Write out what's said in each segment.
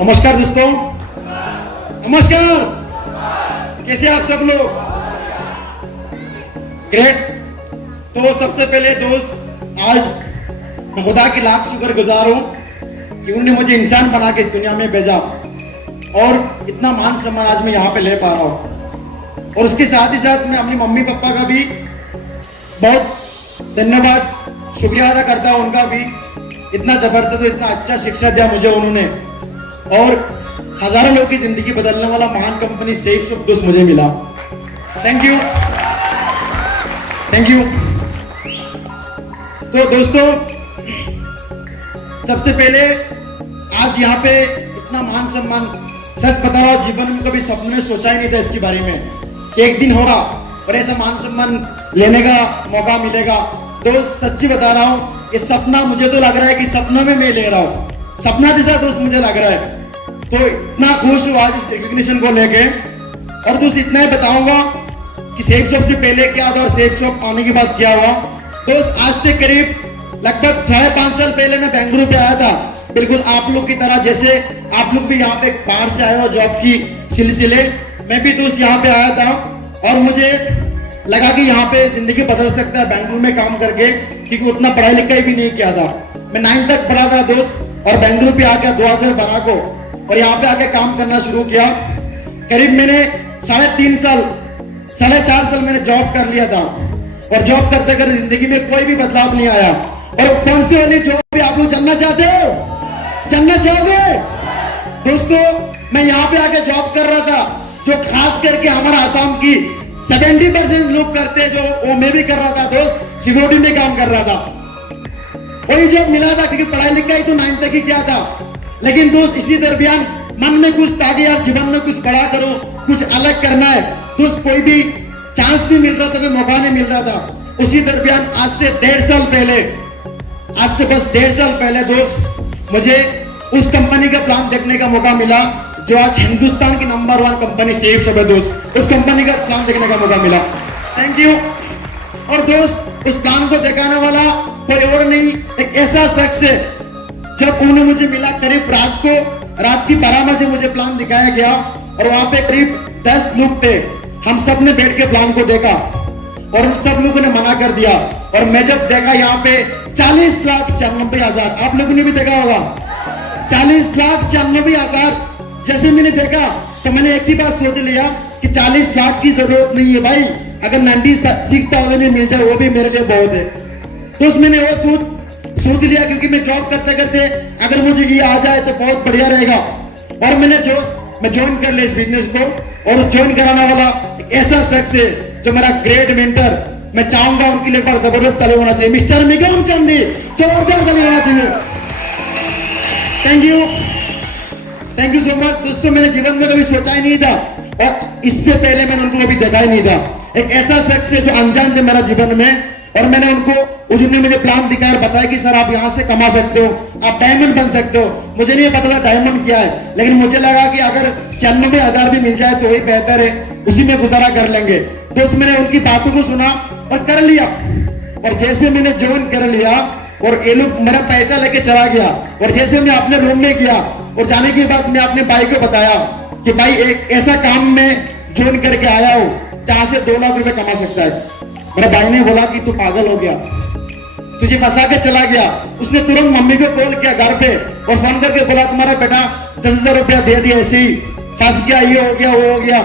नमस्कार दोस्तों, नमस्कार। कैसे आप सब लोग? ग्रेट। तो सबसे पहले दोस्त, आज मैं खुदा की लाख शुक्रगुजार हूं कि उन्होंने मुझे इंसान बना के इस दुनिया में भेजा और इतना मान सम्मान आज मैं यहाँ पे ले पा रहा हूँ। और उसके साथ ही साथ मैं अपनी मम्मी पापा का भी बहुत धन्यवाद, शुक्रिया अदा करता हूँ उनका भी। इतना जबरदस्त, इतना अच्छा शिक्षा दिया मुझे उन्होंने और हजारों लोगों की जिंदगी बदलने वाला महान कंपनी सेफ ऑफ दोस्त मुझे मिला। Thank you, thank you. तो दोस्तों, सबसे पहले आज यहाँ पे इतना महान सम्मान, सच बता रहा हूँ, जीवन में कभी सपने में सोचा ही नहीं था इसके बारे में कि एक दिन होगा और ऐसा मान सम्मान लेने का मौका मिलेगा। तो सच्ची बता रहा हूँ, ये सपना मुझे तो लग रहा है कि सपनों में मैं ले रहा हूँ, सपना जैसा दोस्त मुझे लग रहा है। तो इतना खुश हूँ आज इस रिकॉग्निशन को लेके। और दोस्त इतना ही बताऊंगा कि सेफ शॉप से पहले क्या था और सेफ शॉप आने के बाद क्या हुआ। दोस्त, आज से करीब लगभग 5.5 साल पहले मैं बेंगलुरु पे आया था, बिल्कुल आप लोग की तरह। जैसे आप लोग भी यहाँ पे बाहर से आए हो जॉब की सिलसिले, मैं भी दोस्त यहाँ पे आया था और मुझे लगा कि यहाँ पे जिंदगी बदल सकता है बेंगलुरु में काम करके, क्योंकि उतना पढ़ाई लिखाई भी नहीं किया था। मैं 9th तक पढ़ा था दोस्त और बेंगलुरु पे आके 2012 को और यहाँ पे आके काम करना शुरू किया। करीब मैंने 3.5 साल, 4.5 साल मैंने जॉब कर लिया था और जॉब करते करते जिंदगी में कोई भी बदलाव नहीं आया। और कौन सी वाली जॉब पे आप लोग जानना चाहते हो? जानना चाहोगे? दोस्तों, मैं यहाँ पे आके जॉब कर रहा था, जो खास करके हमारा आसाम की 70% लोग करते, जो वो मैं भी कर रहा था दोस्त, सिक्योरिटी में काम कर रहा था। वही जॉब मिला था क्योंकि पढ़ाई लिखाई तो 9th तक ही किया था। लेकिन दोस्त, इसी दरमियान मन में कुछ था कि यार जीवन में कुछ बड़ा करो, कुछ अलग करना है। दोस्त, कोई भी चांस नहीं मिल रहा था, कोई मौका नहीं मिल रहा था। उसी दरमियान आज से 1.5 साल पहले, आज से बस 1.5 साल पहले दोस्त, मुझे उस कंपनी का प्लान देखने का मौका मिला जो आज हिंदुस्तान की नंबर 1 कंपनी सेफ शॉप है दोस्त। उस कंपनी का प्लान देखने का मौका मिला। Thank you. और दोस्त, उस प्लान को दिखाने वाला कोई और नहीं, एक ऐसा शख्स है। जब उन्होंने मुझे मिला करीब रात की 12 बजे मुझे प्लान दिखाया गया और वहां पे करीब 10 लोग थे। हम सब ने बैठ के प्लान को देखा और उन सब लोगों ने मना कर दिया। और मैं जब देखा यहाँ पे 40,94,000, आप लोगों ने भी देखा होगा, 40,94,000 जैसे मैंने देखा तो मैंने एक ही बात सोच लिया कि 40 लाख की जरूरत नहीं है भाई, अगर 96,000 मिल जाए वो भी मेरे लिए बहुत है। तो मैंने वो सोच लिया, क्योंकि मैं जॉब करते करते अगर मुझे ये आ जाए तो बहुत बढ़िया रहेगा। और मैं ज्वाइन कर लिया इस बिजनेस को। और ज्वाइन कराने वाला एक ऐसा शख्स है जो मेरा ग्रेट मेंटर, मैं चाहूंगा उनके लिए एक जबरदस्त ताली होना चाहिए। मिस्टर निगम चंदी, जोरदार ताली होना चाहिए। Thank you, thank you so much. दोस्तों, मैंने जीवन में कभी सोचा ही नहीं था और इससे पहले मैंने उनको कभी देखा ही नहीं था। एक ऐसा शख्स है जो अनजान थे मेरा जीवन में और मैंने उनको, उन्होंने मुझे प्लान दिखाया और बताया कि सर आप यहाँ से कमा सकते हो, आप डायमंड बन सकते हो। मुझे नहीं पता था डायमंड क्या है, लेकिन मुझे लगा कि अगर 96,000 भी मिल जाए तो वही बेहतर है, उसी में गुजारा कर लेंगे। दोस्त, मैंने उनकी बातों को सुना और कर लिया। और जैसे मैंने ज्वाइन कर लिया और ये लोग मेरा पैसा लेके चला गया और जैसे मैं अपने रूम में गया और जाने के बाद मैं अपने भाई को बताया कि भाई एक ऐसा काम में ज्वाइन करके आया हूँ जहां से 2 लाख रुपए कमा सकता है। मेरे भाई ने बोला कि तू पागल हो गया, तुझे फंसा के चला गया। उसने तुरंत मम्मी को कॉल किया घर पे और फोन करके बोला तुम्हारा बेटा 10,000 रुपया दे दिया, ऐसे ही फंस गया, ये हो गया वो हो गया।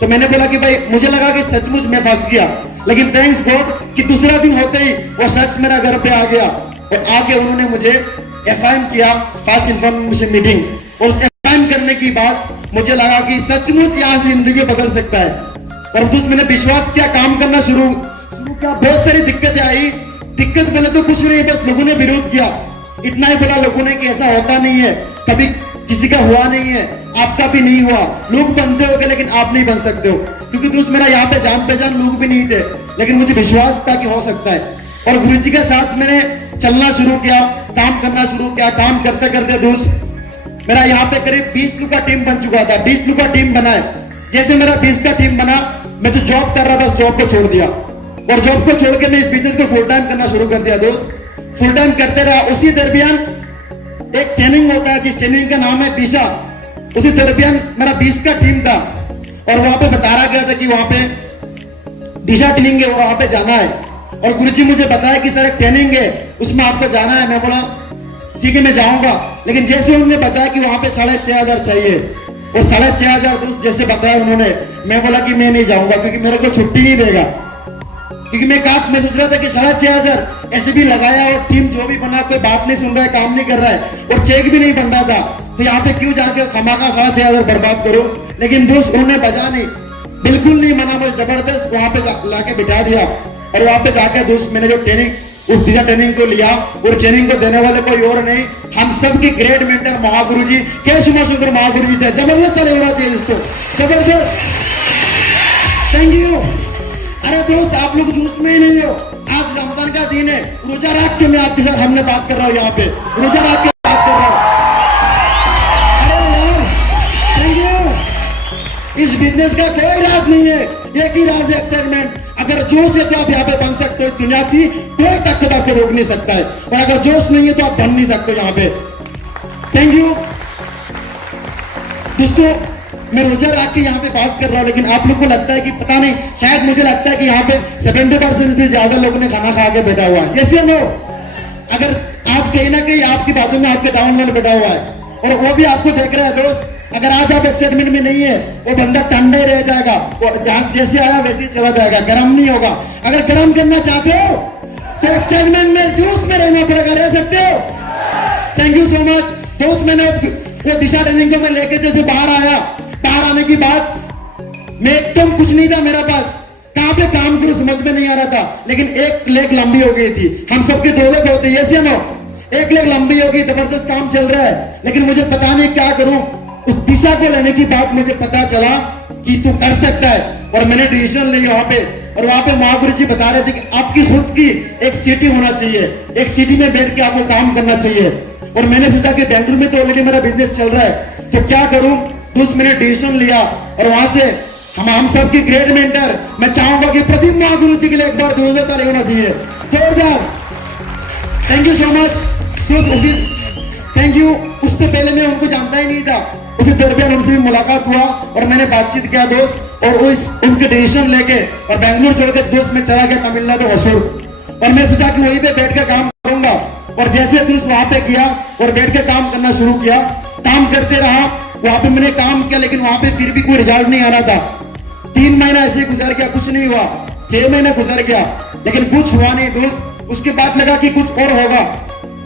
तो मैंने बोला कि भाई मुझे लगा कि सचमुच मैं फंस गया, लेकिन थैंक्स गॉड कि दूसरा दिन होते ही वो शख्स मेरा घर पे आ गया और आके उन्होंने मुझे एफआईएम किया, फास्ट इंफॉर्मेशन मीटिंग। और उस एफआईएम करने की बाद मुझे लगा कि सचमुच यहाँ से जिंदगी बदल सकता है। और दोस्त, मैंने विश्वास किया, काम करना शुरू किया। बहुत सारी दिक्कतें आई। दिक्कत बोले तो कुछ नहीं, बस लोगों ने विरोध किया। इतना ही बोला लोगों ने कि ऐसा होता नहीं है, कभी किसी का हुआ नहीं है, आपका भी नहीं हुआ। लोग बनते हो लेकिन आप नहीं बन सकते हो। क्योंकि दोस्त, मेरा यहाँ पे जान पहचान लोग भी नहीं थे, लेकिन मुझे विश्वास था कि हो सकता है। और गुरुजी के साथ मैंने चलना शुरू किया, काम करना शुरू किया। काम करते करते दोस्त, मेरा यहाँ पे करीब 20 लोग का टीम बन चुका था। 20 लोग का टीम बना है। जैसे मेरा 20 का टीम बना, मैं जो जॉब कर रहा था उस जॉब को छोड़ दिया और जॉब को छोड़ के मैं इस बिजनेस को फुल टाइम करना शुरू कर दिया दोस्त। फुल टाइम करते रहा। उसी दरमियान एक ट्रेनिंग होता है जिस ट्रेनिंग का नाम है दिशा। उसी दरमियान मेरा 20 का टीम था और वहां पे बताया गया था कि वहां पे दिशा ट्रेनिंग है, वहां पे जाना है। और गुरुजी मुझे बताया कि सर एक ट्रेनिंग है, उसमें आपको जाना है। मैं बोला ठीक है मैं जाऊंगा, लेकिन जैसे उन्होंने बताया कि वहां पे 6,500 चाहिए और 6,500 जैसे बताया उन्होंने, मैं बोला कि मैं नहीं जाऊंगा क्योंकि मेरे को छुट्टी नहीं देगा। क्योंकि मैं सोच रहा था कि 6,500 ऐसे भी लगाया और टीम जो भी बना कोई बात नहीं सुन रहा है, काम नहीं कर रहा है और चेक भी नहीं बन रहा था, तो यहाँ पे क्यों जाके खमाखा 6,500 बर्बाद करो। लेकिन दोस्त उन्होंने बजा नहीं, बिल्कुल नहीं मना, मुझे जबरदस्त वहां पे लाके बिठा दिया। और वहां पे जाके दोस्त मैंने जो ट्रेनिंग उस दिशा ट्रेनिंग को लिया, और ट्रेनिंग को देने वाले कोई और नहीं, हम सबके ग्रेट मेंटर महागुरु जी केशव सुंदर महागुरु जी थे। जबरदस्त चले होना चाहिए इसको, जबरदस्त, थैंक यू। अरे दोस्त आप लोग जूस में ही नहीं हो, आज रमजान का दिन है, रोजा रख के मैं आपके साथ हमने बात कर रहा हूँ, यहाँ पे रोजा रख के बात कर रहा हूँ। अरे यार थैंक यू। इस बिजनेस का कोई राज नहीं है, एक ही राज है एक्साइटमेंट। अगर जोश है तो आप यहाँ पे बन सकते हो, दुनिया की कोई ताकत आपको रोक नहीं सकता है, और अगर जोश नहीं है तो आप बन नहीं सकते यहाँ पे। थैंक यू दोस्तों। मैं रोजा रख के यहाँ पे बात कर रहा हूँ, लेकिन आप लोग को लगता है कि पता नहीं, शायद मुझे लगता है कि यहाँ पे 70% भी ज्यादा लोगों ने खाना खा के बैठा हुआ है। ये नो, अगर आज कहीं ना कहीं आपकी बाजू में आपके डाउन वाले बैठा हुआ है और वो भी आपको देख रहा है दोस्त, अगर आज आप एक्साइटमेंट में नहीं है, वो बंदा ठंडा ही रह जाएगा और जहां जैसे आया वैसे ही चला जाएगा, गर्म नहीं होगा। अगर गर्म करना चाहते हो तो एक्साइटमेंट में जोश में रहना पड़ेगा, रह सकते हो। थैंक यू सो मच दोस्त। मैंने वो दिशा ट्रेनिंग को मैं लेके जैसे बाहर आया, बाहर आने की बाद मैं एकदम कुछ नहीं था मेरे पास, कहां पे काम करूं समझ में नहीं आ रहा था। लेकिन एक लेग लंबी हो गई थी, हम सबके 2 लेग होते हैं, ये नो, एक लेग लंबी हो गई, जबरदस्त काम चल रहा है, लेकिन मुझे पता नहीं क्या करूं। उस दिशा को लेने की बात मुझे पता चला कि तू कर सकता है, और मैंने डिसीजन ली वहां पे। और वहां पे महागुरु जी बता रहे थे कि आपकी खुद की एक सिटी होना चाहिए, एक सिटी में बैठ के आपको काम करना चाहिए। और मैंने सोचा कि बेंगलुरु में तो ऑलरेडी मेरा बिजनेस चल रहा है, तो क्या करूं। दोस्त मैंने डिसीजन लिया और वहां से हम सबके ग्रेट मेंटर, मैं चाहूंगा कि प्रदीप महागुरु जी के लिए एक बार जोरदार ताली होना चाहिए, जोरदार। Thank you so much. Thank you. उससे पहले मैं उनको जानता ही नहीं था, उसी दरमियान उनसे भी मुलाकात हुआ और मैंने बातचीत किया दोस्त, और वो उनके डिसीजन लेके और बेंगलुरु छोड़ के दोस्त मैं चला गया तमिलनाडु हसूर। और मैं सोचा कि वहीं पे बैठ के काम करूंगा, और जैसे दोस्त वहां पे गया और बैठ के काम करना शुरू किया, काम करते रहा, वहां पे मैंने काम किया, लेकिन वहां पे फिर भी कोई रिजल्ट नहीं आ रहा था। 3 महीना ऐसे गुजर गया, कुछ नहीं हुआ, 6 महीने गुजर गया, लेकिन कुछ हुआ नहीं दोस्त। उसके बाद लगा कि कुछ और होगा।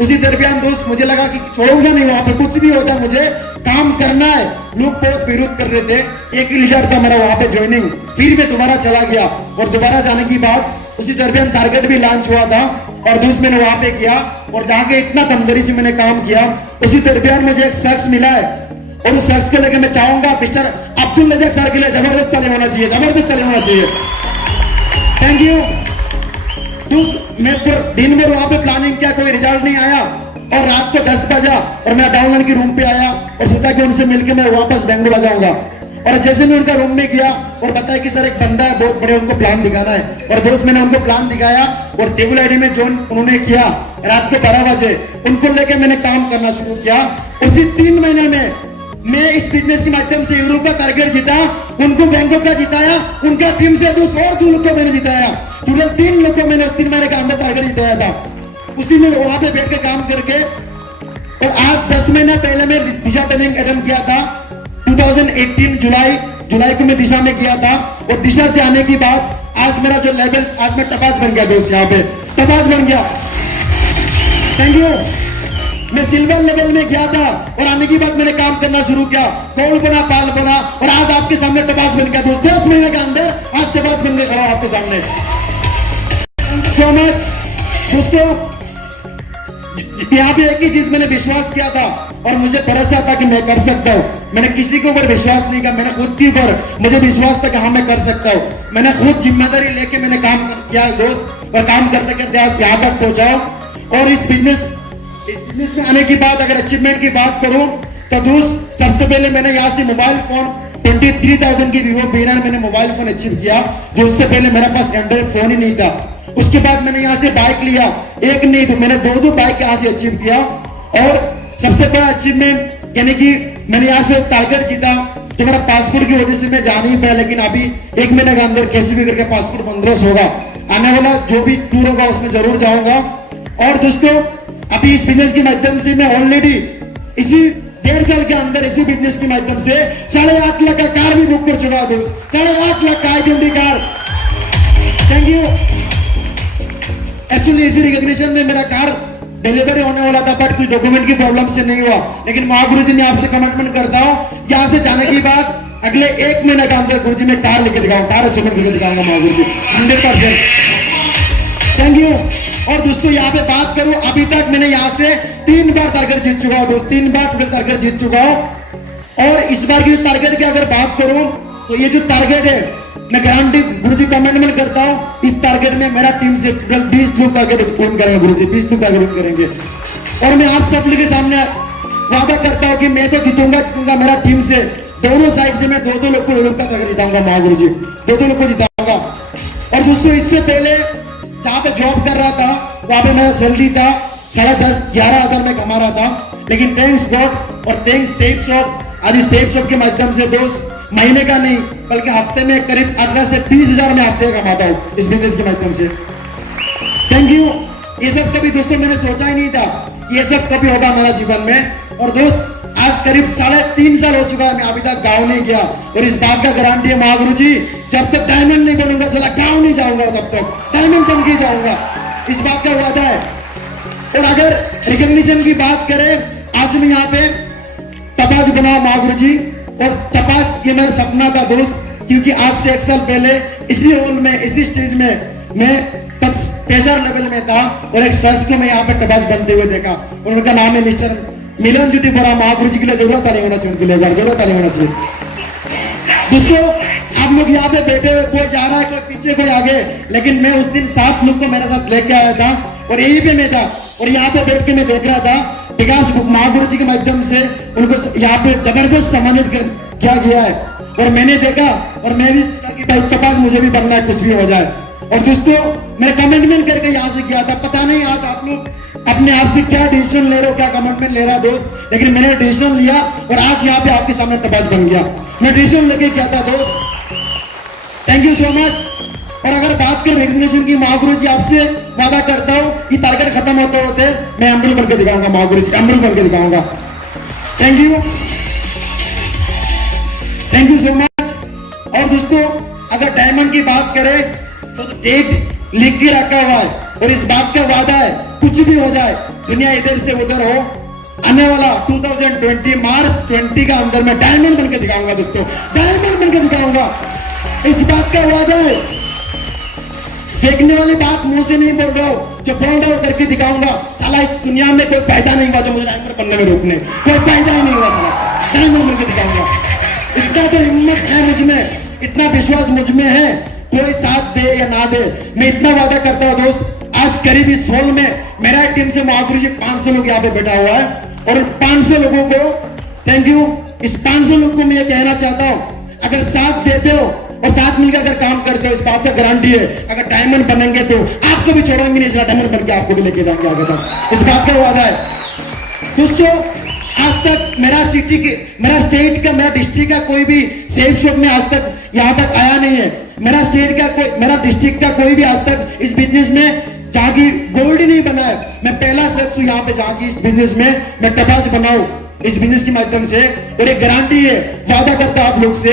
उसी दरमियान दोस्त मुझे लगा कि छोड़ूंगा नहीं, वहां पे कुछ भी होता मुझे काम करना है। लोग बहुत विरोध कर रहे थे, एक ही लीडर था मेरा वहां पे ज्वाइनिंग। फिर मैं दोबारा चला गया, और दोबारा जाने की बाद उसी दरमियान टारगेट भी लॉन्च हुआ था, और दोस्त मैंने वहां पे किया और जाके इतना दमदरी से मैंने काम किया। उसी दरमियान मुझे एक शख्स मिला है, और उस शख्स को लेकर मैं चाहूंगा पिक्चर अब्दुल रज़ाक सर के लिए जबरदस्त ताली होना चाहिए, जबरदस्त ताली होना चाहिए। थैंक यू दोस्त। मैं दिन भर वहां पे प्लानिंग किया, कोई रिजल्ट नहीं आया, और रात को 10 बजा और मैं डाउनलाइन की रूम पे आया और सोचा कि उनसे मिलकर मैं वापस बेंगलुरु आ जाऊंगा। और जैसे मैं उनका रूम में गया और बताया कि सर एक बंदा है बहुत बड़े, उनको प्लान दिखाना है, और दोस्त मैंने उनको प्लान दिखाया और टेबल आईडी में ज्वाइन उन्होंने किया। रात को 12 बजे उनको लेकर मैंने काम करना शुरू किया। उसी 3 महीने में मैं इस बिजनेस के माध्यम से यूरोप का टारगेट जीता, उनको बैंकों का जिताया, उनका टीम से 2 लोग को मैंने जिताया। टोटल 3 लोग को मैंने उस 3 महीने का अंदर टारगेट जिताया था। उसी में वहां पे बैठ के काम करके, और आज 10 महीने पहले मैं दिशा ट्रेनिंग अटेंड किया था 2018 जुलाई को मैं दिशा में किया था। और दिशा से आने की बाद आज मेरा जो लेवल, आज मैं टपास बन गया दोस्त, यहाँ पे टपास बन गया। Thank you. मैं सिल्वर लेवल में गया था और आने की बाद मैंने काम करना शुरू किया, गोल्ड बना, पाल बना, और आज आपके सामने टपास बन गया दोस्त। 10 महीने के अंदर आज टपास बन गया खड़ा आपके सामने। सो मच दोस्तों। यहाँ पे एक ही चीज मैंने विश्वास किया था और मुझे भरोसा था कि मैं कर सकता हूँ। मैंने किसी के ऊपर विश्वास नहीं किया, मैंने खुद के ऊपर मुझे विश्वास था कि हाँ मैं कर सकता हूँ। मैंने खुद जिम्मेदारी लेके मैंने काम किया दोस्त, और काम करते करते आज यहाँ तक पहुंचा। और इस बिजनेस में आने की बात, अगर अचीवमेंट की बात करूं तो दोस्त सबसे पहले मैंने यहाँ से मोबाइल फोन 23,000 की Vivo V9 मैंने मोबाइल फोन अचीव किया, जो उससे पहले मेरे पास एंड्रॉइड फोन ही नहीं था। उसके बाद मैंने यहाँ से बाइक लिया, एक नहीं तो मैंने 2 बाइक यहाँ से अचीव किया। और सबसे बड़ा अचीवमेंट यानी कि मैंने यहाँ से टारगेट जीता, तो मेरा पासपोर्ट की वजह से मैं जा नहीं पाया, लेकिन अभी 1 महीने के अंदर कैसे भी करके पासपोर्ट 15 होगा। आने वाला जो भी टूर होगा उसमें जरूर जाऊंगा। और दोस्तों अभी इस बिजनेस के माध्यम से मैं ऑलरेडी इसी 1.5 साल के अंदर इसी बिजनेस के माध्यम से 8.5 लाख का कार भी बुक कर चुका हूं। 8.5 लाख का I-20 car. Thank you. Actually इसी रिकॉग्निशन में मेरा कार डिलीवरी होने वाला था, बट कुछ डॉक्यूमेंट की प्रॉब्लम से नहीं हुआ। लेकिन महागुरु जी ने आपसे कमिटमेंट करता हूं, यहाँ से जाने के बाद अगले 1 महीने के अंदर गुरु जी में कार लेके दिखाऊंगा, कार अचीवमेंट लेके दिखाऊंगा महागुरु जी 100%। Thank you. और दोस्तों यहाँ पे बात करूं, अभी तक मैंने यहाँ से 3 बार टारगेट जीत चुका हूं दोस्त, 3 बार टोटल टारगेट जीत चुका हूं। और इस बार की टारगेट की अगर बात करूं तो ये जो टारगेट है, मैं गारंटी गुरुजी कमिटमेंट करता हूं, इस टारगेट में मेरा टीम से टोटल 20 लोग टारगेट पूर्ण करेंगे गुरुजी, 20 लोग टारगेट करेंगे। और मैं आप सब लोग के सामने वादा करता हूं कि मैं तो जीतूंगा मेरा टीम से दोनों साइड से मैं 2-2 लोग को का टारगेट जिताऊंगा महागुरु जी, 2-2 लोग को जिताऊंगा। और दोस्तों इससे पहले जहां पे जॉब कर रहा था वहां पे मेरा सैलरी था 10,500-11 हजार में कमा रहा था, लेकिन थैंक्स गॉड और थैंक्स सेफ शॉप, आज सेफ शॉप के माध्यम से दोस्त महीने का नहीं बल्कि हफ्ते में करीब 18 से 20 हजार में हफ्ते कमाता हूं इस बिजनेस के माध्यम से। Thank you. ये सब कभी दोस्तों मैंने सोचा ही नहीं था ये सब कभी होगा हमारा जीवन में। और दोस्त आज करीब 3.5 साल हो चुका है, मैं अभी तक गाँव नहीं गया, और इस बात का गारंटी है महागुरु जी, जब तक डायमंड नहीं बनूंगा साला गाँव नहीं जाऊंगा, तब तक डायमंड बन के जाऊंगा, इस बात का वादा है। और अगर रिकॉग्निशन की बात करें, आज मैं यहाँ पे तपाज बना महागुरु जी, और तपाज ये मेरा सपना था दोस्त, क्योंकि आज से 1 साल पहले इसी हॉल में इसी स्टेज में मैं तब प्रेशर लेवल में था, और एक शख्स को मैं यहाँ पे तपाज बनते हुए देखा, और उनका नाम है मिस्टर मिलन ज्योति बोरा। महागुरु जी के लिए जरूरत नहीं होना चाहिए, उनके लिए जरूरत नहीं होना चाहिए। दोस्तों आप लोग यहाँ पे बैठे हुए, कोई जा रहा है कोई पीछे कोई आगे, लेकिन मैं उस दिन 7 लोग को मेरे साथ लेके आया था, और यही पे मैं था, और यहाँ पे बैठ के मैं देख रहा था विकास महागुरु जी के माध्यम से उनको यहाँ पे जबरदस्त सम्मानित किया गया है। और मैंने देखा और मैं भी कि भाई उसके बाद मुझे भी बनना है, कुछ भी हो जाए। और दोस्तों मैं कमिटमेंट करके यहाँ से गया था, पता नहीं आज आप लोग अपने आप से क्या डिसीजन ले रहे हो, क्या कमिटमेंट ले रहा है दोस्त, लेकिन मैंने डिसीजन लिया और आज यहाँ पे आपके सामने तपाज बन गया। मैं डिसीजन लेके गया था दोस्त। Thank you so much. और अगर बात करें रिकॉग्निशन की, महागुरु जी आपसे वादा करता हूँ कि टारगेट खत्म होते होते मैं अमरूल बनकर दिखाऊंगा, महागुरु जी अमरूल बनकर दिखाऊंगा। Thank you, thank you so much. और दोस्तों अगर डायमंड की बात करें तो डेट लिख के रखा हुआ है, और इस बात का वादा है कुछ भी हो जाए, दुनिया इधर से उधर हो, आने वाला 2020 मार्च 20 का अंदर मैं डायमंड बनकर दिखाऊंगा दोस्तों, डायमंड बनकर दिखाऊंगा, इस बात का वादा है। फेंकने वाली बात मुंह से नहीं बोल रहा हूं, जो बोल रहा हूं करके दिखाऊंगा। साला इस दुनिया में कोई पैदा नहीं हुआ जो मुझे डायमंड बनने में रोकने, कोई पैदा ही नहीं हुआ, साला डायमंड बनकर दिखाऊंगा। इतना तो हिम्मत है मुझ में, इतना विश्वास मुझ में है, कोई साथ दे या ना दे, मैं इतना वादा करता हूं दोस्त। आज करीब इस हॉल में मेरा टीम से महागुरु जी 500 लोग यहाँ पे बैठा हुआ है, और 500 लोगों को थैंक यू। इस 500 लोगों को मैं ये कहना चाहता हूँ, अगर साथ देते हो और साथ मिलकर अगर काम करते हो, इस बात का गारंटी है अगर डायमंड बनेंगे तो आपको भी छोड़ेंगे नहीं, डायमंड बन के आपको भी लेके जाएंगे आगे तक, इस बात का वादा है दोस्तों। आज तक मेरा सिटी के, मेरा स्टेट का, मेरा डिस्ट्रिक्ट का कोई भी सेफ शॉप में आज तक यहाँ तक आया नहीं है। मेरा स्टेट का कोई, मेरा डिस्ट्रिक्ट का कोई भी आज तक इस बिजनेस में जागी गोल्ड ही नहीं बना है। मैं पहला शख्स हूँ यहाँ पे जागी इस बिजनेस में मैं तपाज बनाऊं इस बिजनेस के माध्यम से, और एक गारंटी है, वादा करता आप लोग से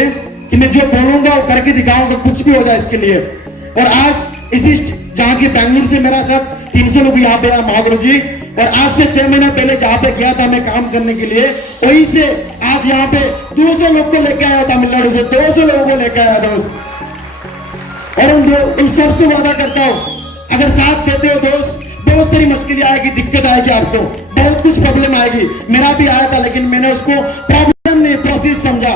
कि मैं जो बोलूंगा वो करके दिखाऊंगा, कुछ भी हो जाए इसके लिए। और आज इसी जहाँ की बेंगलुरु से मेरा साथ 300 लोग यहाँ पे आया महागुरु जी, और आज से 6 महीना पहले जहाँ पे गया था मैं काम करने के लिए, वहीं से आज यहाँ पे 200 लोग को लेकर आया, तमिलनाडु से 200 लोगों को लेकर आया दोस्त। और उन सबसे वादा करता हूँ अगर साथ देते हो दोस्त, बहुत सारी मुश्किलें आएगी, दिक्कत आएगी, आपको बहुत कुछ प्रॉब्लम आएगी। मेरा भी आया था, लेकिन मैंने उसको प्रॉब्लम नहीं प्रोसेस समझा।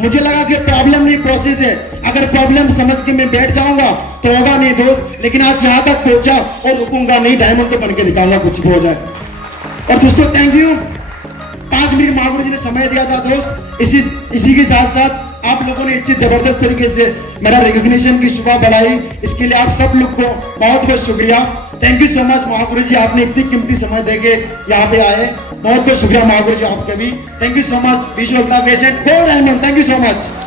मुझे लगा कि प्रॉब्लम नहीं प्रोसेस है, अगर प्रॉब्लम समझ के मैं बैठ जाऊंगा तो होगा नहीं दोस्त। लेकिन आज यहाँ तक पहुंचा और रुकूंगा नहीं, डायमंड तो बनके दिखाऊंगा, कुछ भी हो जाए। और दोस्तों थैंक यू, 5 मिनट महागुरु जी ने समय दिया था दोस्त। इसी के साथ साथ आप लोगों ने इससे जबरदस्त तरीके से मेरा रिकॉग्निशन की शुभा बढ़ाई, इसके लिए आप सब लोग को बहुत बहुत शुक्रिया। Thank you so much Mahaguru जी, आपने इतनी कीमती समय देके यहाँ पे आए। बहुत बहुत शुक्रिया महागुरु जी आपके भी। Thank you so much. Wish all the best and God diamond. Thank you so much.